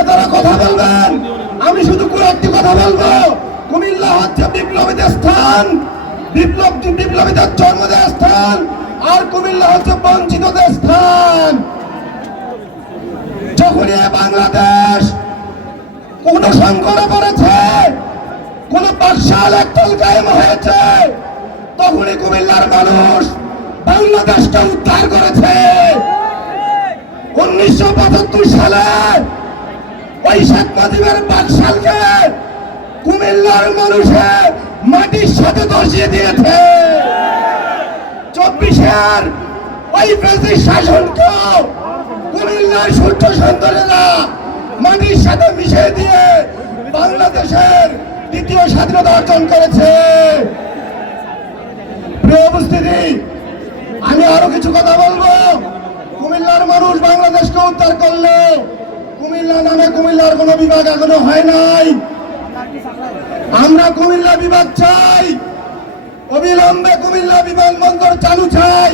নেতারা কথা বলবেন। আমি শুধু একটি কথা বলব। কুমিল্লা হচ্ছে বিপ্লবীদের স্থান। বিপ্লব বিপ্লবীদের জন্মদের স্থান? আর কুমিল্লা হচ্ছে বঞ্চিতদের স্থান। যখনই বাংলাদেশ কোন সংকটে পড়েছে, কোন পাঠশাল একদল কায়েম হয়েছে, তখনই কুমিল্লার মানুষ উদ্ধার করেছে। উনিশশো পঁচাত্তর সালে ওই শেখ মুজিবের পাঠশালকে কুমিল্লার মানুষে মাটির সাথে ধসিয়ে দিয়েছে। চব্বিশের ওই ব্রিটিশ শাসনকে কুমিল্লার সূর্য সন্তানেরা মাটির সাথে মিশিয়ে দিয়ে বাংলাদেশের দ্বিতীয় স্বাধীনতা অর্জন করেছে। প্রিয় উপস্থিতি, আমি আরও কিছু কথা বলব। কুমিল্লার মানুষ বাংলাদেশকে উদ্ধার কুমিল্লা নামে কুমিল্লার কোনো বিভাগ এখনও হয় নাই। আমরা কুমিল্লা বিভাগ চাই। অবিলম্বে কুমিল্লা বিমানবন্দর চালু চাই।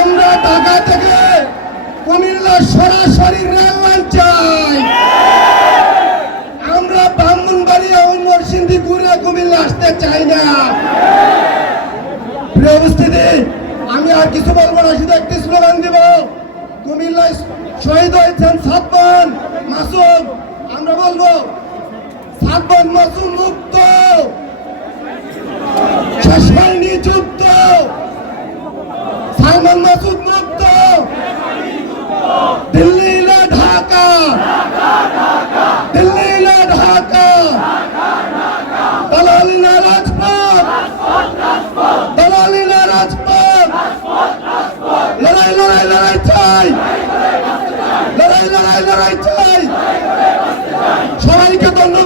আমরা ঢাকা থেকে কুমিল্লা সরাসরি রেল লাইন চাই। আমরা ব্রাহ্মণবাড়িয়া ও নরসিংদী ঘুরে কুমিল্লা আসতে চাই না। প্রিয় উপস্থিতি, আমি আর কিছু বলব না, শুধু একটি স্লোগান দিব। কুমিল্লায় শহীদ হয়েছেন সাতবান মাসুম। আমরা বলব, সাতবান মাসুম মুক্ত। শেষ সালমান মাসুদ মুক্ত। দিল্লি চাই। লড়াই লড়াই লড়াই চাই। সবাইকে ধন্যবাদ।